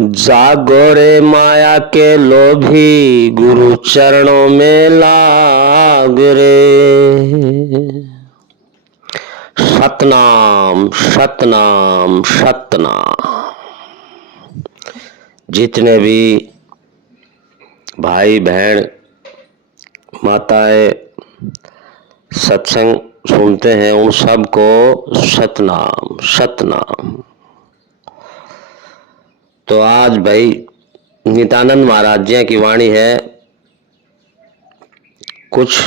जागो रे माया के लोभी, गुरु चरणों में लाग रे। सतनाम सतनाम सतनाम। जितने भी भाई बहन माताएं सत्संग सुनते हैं उन सबको सतनाम सतनाम। तो आज भाई नित्यानंद महाराज जी की वाणी है। कुछ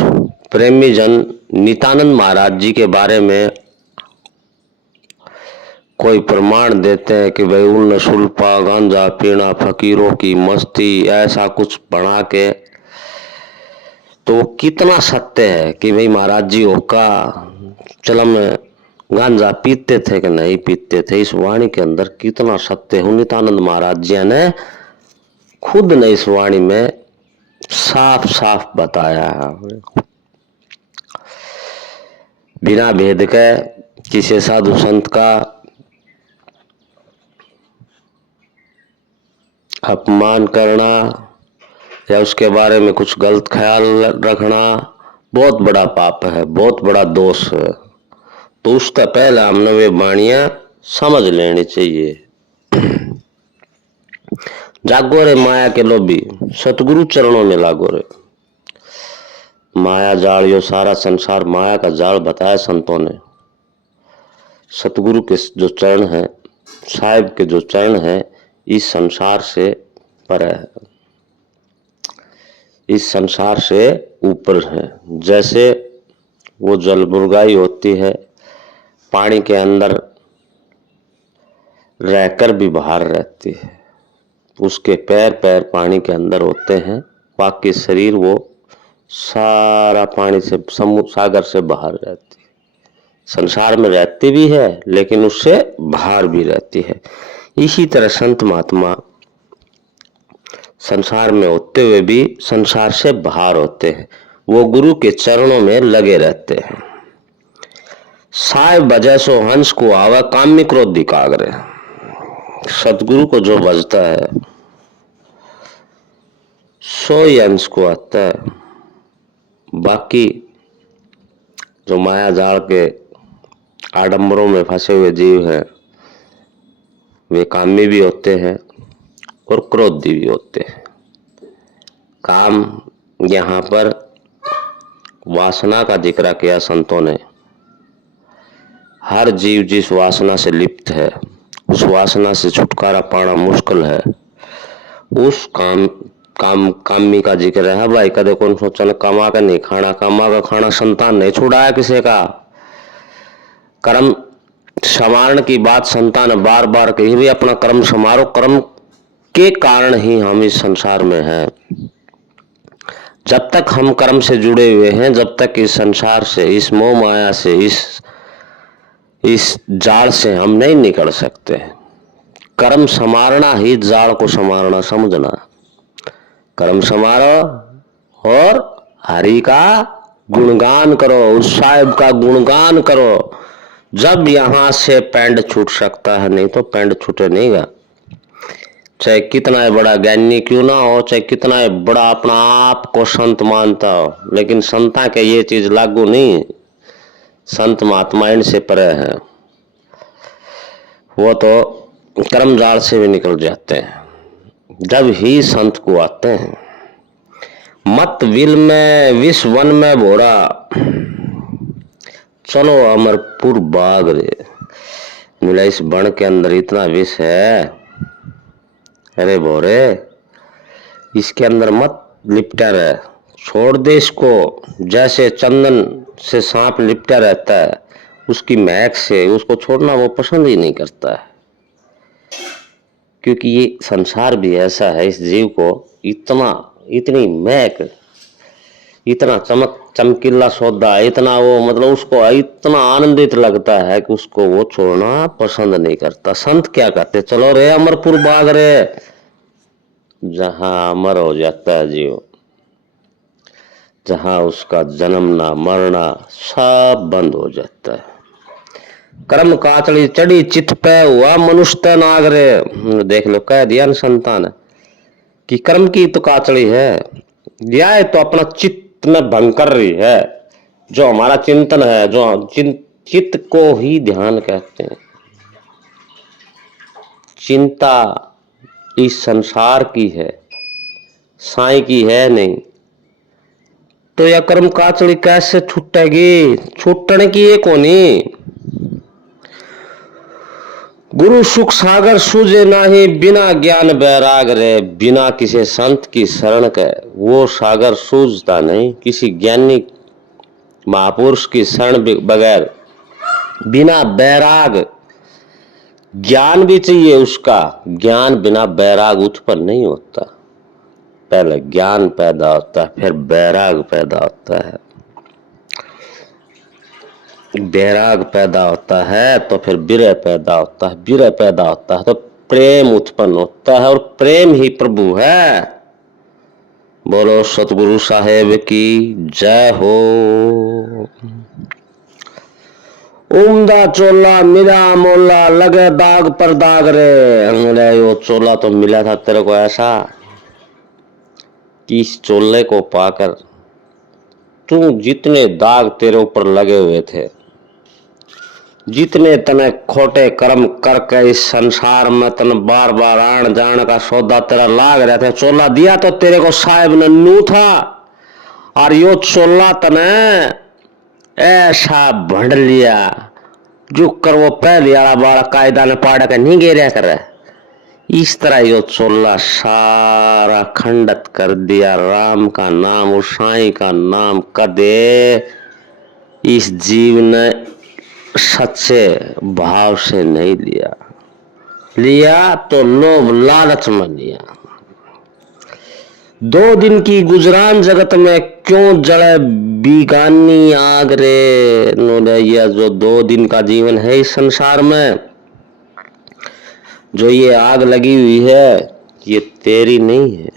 प्रेमी जन नित्यानंद महाराज जी के बारे में कोई प्रमाण देते हैं कि भाई उन सुल्फा गांजा पीना फकीरों की मस्ती ऐसा कुछ बना के, तो वो कितना सत्य है कि भाई महाराज जी होका चलम गांजा पीते थे कि नहीं पीते थे, इस वाणी के अंदर कितना सत्य है। नित्यानंद महाराज जी ने खुद ने इस वाणी में साफ साफ बताया है, बिना भेद के किसी साधु संत का अपमान करना या उसके बारे में कुछ गलत ख्याल रखना बहुत बड़ा पाप है, बहुत बड़ा दोष है। तो उसका पहला हमने वे वाणियां समझ लेनी चाहिए। जागो रे माया के लोभी, सतगुरु चरणों में लागो रे। माया जाल, यो सारा संसार माया का जाल बताया संतों ने। सतगुरु के जो चरण है, साहिब के जो चरण है, इस संसार से पर है, इस संसार से ऊपर है। जैसे वो जलमुर्गाई होती है, पानी के अंदर रहकर भी बाहर रहती है, उसके पैर पैर पानी के अंदर होते हैं, बाकी शरीर वो सारा पानी से समुद्र सागर से बाहर रहती है। संसार में रहती भी है लेकिन उससे बाहर भी रहती है। इसी तरह संत महात्मा संसार में होते हुए भी संसार से बाहर होते हैं, वो गुरु के चरणों में लगे रहते हैं। साहिब भजै सो हंस को आवा, कामी क्रोधी कागरे। सतगुरु को जो बजता है सो ही हंस को आता है। बाकी जो माया जाल के आडंबरों में फंसे हुए जीव हैं, वे कामी भी होते हैं और क्रोधी भी होते हैं। काम यहाँ पर वासना का जिक्र किया संतों ने। हर जीव जिस वासना से लिप्त है, उस वासना से छुटकारा पाना मुश्किल है। उस कामी का जिक्र है भाई। कदे कौन सोचा न कमा का नहीं खाना, कमा का खाना संतान नहीं छुड़ाया किसी का। कर्म संवारण की बात संतान ने बार बार कही, भी अपना कर्म संवारो, कर्म के कारण ही हम इस संसार में हैं। जब तक हम कर्म से जुड़े हुए हैं, जब तक इस संसार से, इस मोह माया से, इस जाल से हम नहीं निकल सकते। कर्म संवारना ही जाल को संवारना समझना। कर्म संवारो और हरि का गुणगान करो, उस साहिब का गुणगान करो। जब यहां से पैंड छूट सकता है, नहीं तो पैंड छूटे नहींगा। चाहे कितना बड़ा ज्ञानी क्यों ना हो, चाहे कितना बड़ा अपना आप को संत मानता हो, लेकिन संता के ये चीज लागू नहीं। संत महात्मा इनसे परे है, वो तो कर्म जाल से भी निकल जाते हैं जब ही संत को आते हैं। मत विल में विष वन में भोरा, चलो अमरपुर बाग रे। मिला इस बन के अंदर इतना विष है, अरे भोरे इसके अंदर मत लिपटा रहे, छोड़ दे इसको। जैसे चंदन से सांप लिपटा रहता है, उसकी महक से उसको छोड़ना वो पसंद ही नहीं करता है। क्योंकि ये संसार भी ऐसा है, इस जीव को इतनी महक, इतना चमकीला सौदा, इतना वो मतलब उसको इतना आनंदित लगता है कि उसको वो छोड़ना पसंद नहीं करता। संत क्या कहते, चलो रे अमरपुर बाग रे, जहां अमर हो जाता है जीव, जहां उसका जन्मना मरना सब बंद हो जाता है। कर्म काचड़ी चढ़ी चित पे हुआ मनुष्य तै नागरे। देख लो कह दिया न संतान कि कर्म की तो काचड़ी है, यह तो अपना चित्त में भंग कर रही है। जो हमारा चिंतन है, जो चित्त को ही ध्यान कहते हैं। चिंता इस संसार की है, साई की है नहीं। तो यह कर्म काचड़ी कैसे छूटेगी? छूटने की ये कोनी। गुरु सुख सागर सूझे नाही, बिना ज्ञान बैराग रे। बिना किसी संत की शरण के वो सागर सूझता नहीं। किसी ज्ञानी महापुरुष की शरण बगैर, बिना बैराग, ज्ञान भी चाहिए उसका, ज्ञान बिना बैराग उत्पन्न नहीं होता। पहले ज्ञान पैदा होता है, फिर बैराग पैदा होता है। बैराग पैदा होता है तो फिर विरह पैदा होता है, विरह पैदा होता है तो प्रेम उत्पन्न होता है, और प्रेम ही प्रभु है। बोलो सतगुरु साहेब की जय हो। उम्दा चोला मिला मोला, लगे दाग पर दाग रे। वो चोला तो मिला था तेरे को ऐसा कि इस चोले को पाकर तू जितने दाग तेरे ऊपर लगे हुए थे, जितने तने खोटे कर्म करके इस संसार में तने बार बार आन जान का सौदा तेरा लाग रहा था, चोला दिया तो तेरे को साहेब ने नू था। और यो चोला तने ऐसा भंड लिया जो कर वो पहले वाला बाड़ा कायदा ने पाड़ के नहीं गिरा करे। इस तरह यो चोला सारा खंडित कर दिया। राम का नाम और साईं का नाम कदे इस जीव ने सच्चे भाव से नहीं लिया, लिया तो लोभ लालच में लिया। 2 दिन की गुजरान जगत में क्यों जले बीगानी आग रे। यह जो 2 दिन का जीवन है इस संसार में, जो ये आग लगी हुई है, ये तेरी नहीं है।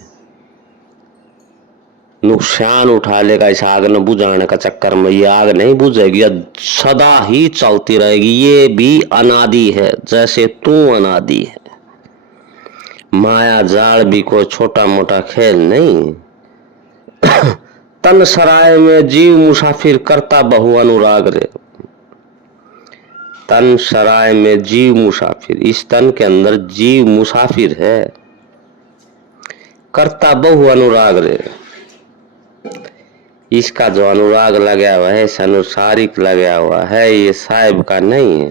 नुकसान उठा लेगा इस आग न बुझाने का चक्कर में। ये आग नहीं बुझेगी, सदा ही चलती रहेगी। ये भी अनादि है, जैसे तू अनादि है। माया जाल भी कोई छोटा मोटा खेल नहीं। तन सराय में जीव मुसाफिर करता बहु अनुराग रे। तन सराय में जीव मुसाफिर, इस तन के अंदर जीव मुसाफिर है, करता बहु अनुराग रे। इसका जो अनुराग लगा हुआ है, अनुसारिक लगा हुआ है, ये साहिब का नहीं है।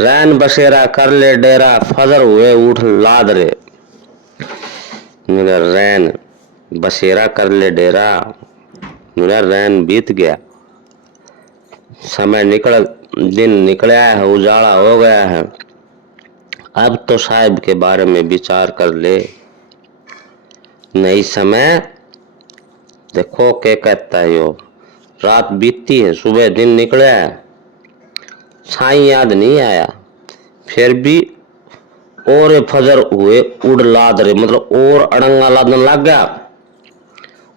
रैन बसेरा कर ले डेरा, फजर हुए उठ लाद रे। मेरा रैन बसेरा कर ले डेरा, मेरा रैन बीत गया, समय निकल, दिन निकला है, उजाला हो गया है। अब तो साहिब के बारे में विचार कर ले। नई समय देखो क्या कहता है यो। रात बीतती है, सुबह दिन निकला है, साईं याद नहीं आया, फिर भी और फजर हुए उड़ लाद रे, मतलब और अड़ंगा लादने लग गया।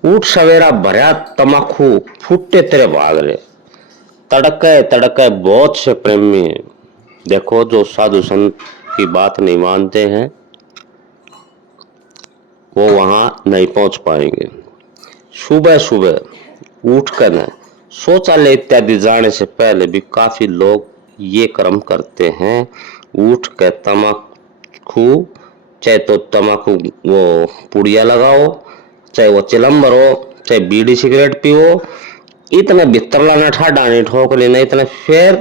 उठ सवेरा भरा तमाकू फुटे तेरे भाग रे। तड़के तड़के बहुत से प्रेमी हैं। देखो जो साधु संत की बात नहीं मानते हैं वो वहां नहीं पहुंच पाएंगे। सुबह सुबह उठकर न शौचालय इत्यादि जाने से पहले भी काफी लोग ये कर्म करते हैं। उठ कर तमाकू, चाहे तो तमाकू वो पुड़िया लगाओ, चाहे वो चिलम भरो, चाहे बीड़ी सिगरेट पियो, इतना भीतर लाना ठाडा नहीं ठोक लेना, इतना फिर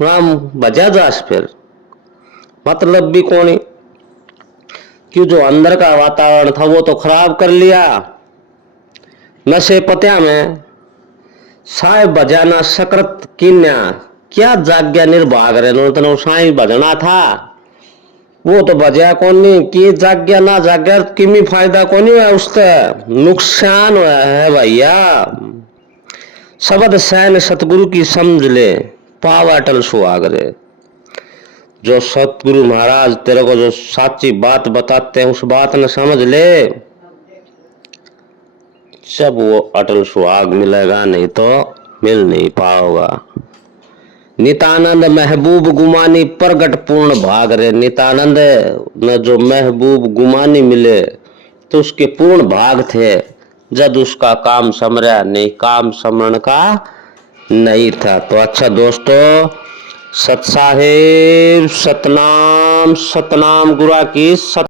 राम बजा जास, फिर मतलब भी कौन, क्यों जो अंदर का वातावरण था वो तो खराब कर लिया नशे पत्या में। साई बजाना सकरत किन्या, क्या जाग्या निर्भाग रहे तो साई बजना था, वो तो बजा कौन नहीं कि जाग्या ना जाग्या किमी फायदा कौन हुआ, उससे नुकसान हुआ है भैया। शब्द सैन सतगुरु की समझ ले, पाव अटल सुहाग रे। जो सतगुरु महाराज तेरे को जो साची बात बताते हैं उस बात ने समझ ले, जब वो अटल सुहाग मिलेगा, नहीं तो मिल नहीं पाओगा। नित्यानंद महबूब गुमानी प्रगट पूर्ण भाग रे। नित्यानंद न जो महबूब गुमानी मिले तो उसके पूर्ण भाग थे, जब उसका काम समरा नहीं, काम समरण का नहीं था। तो अच्छा दोस्तों, सत साहेब सतनाम सतनाम गुरा की सत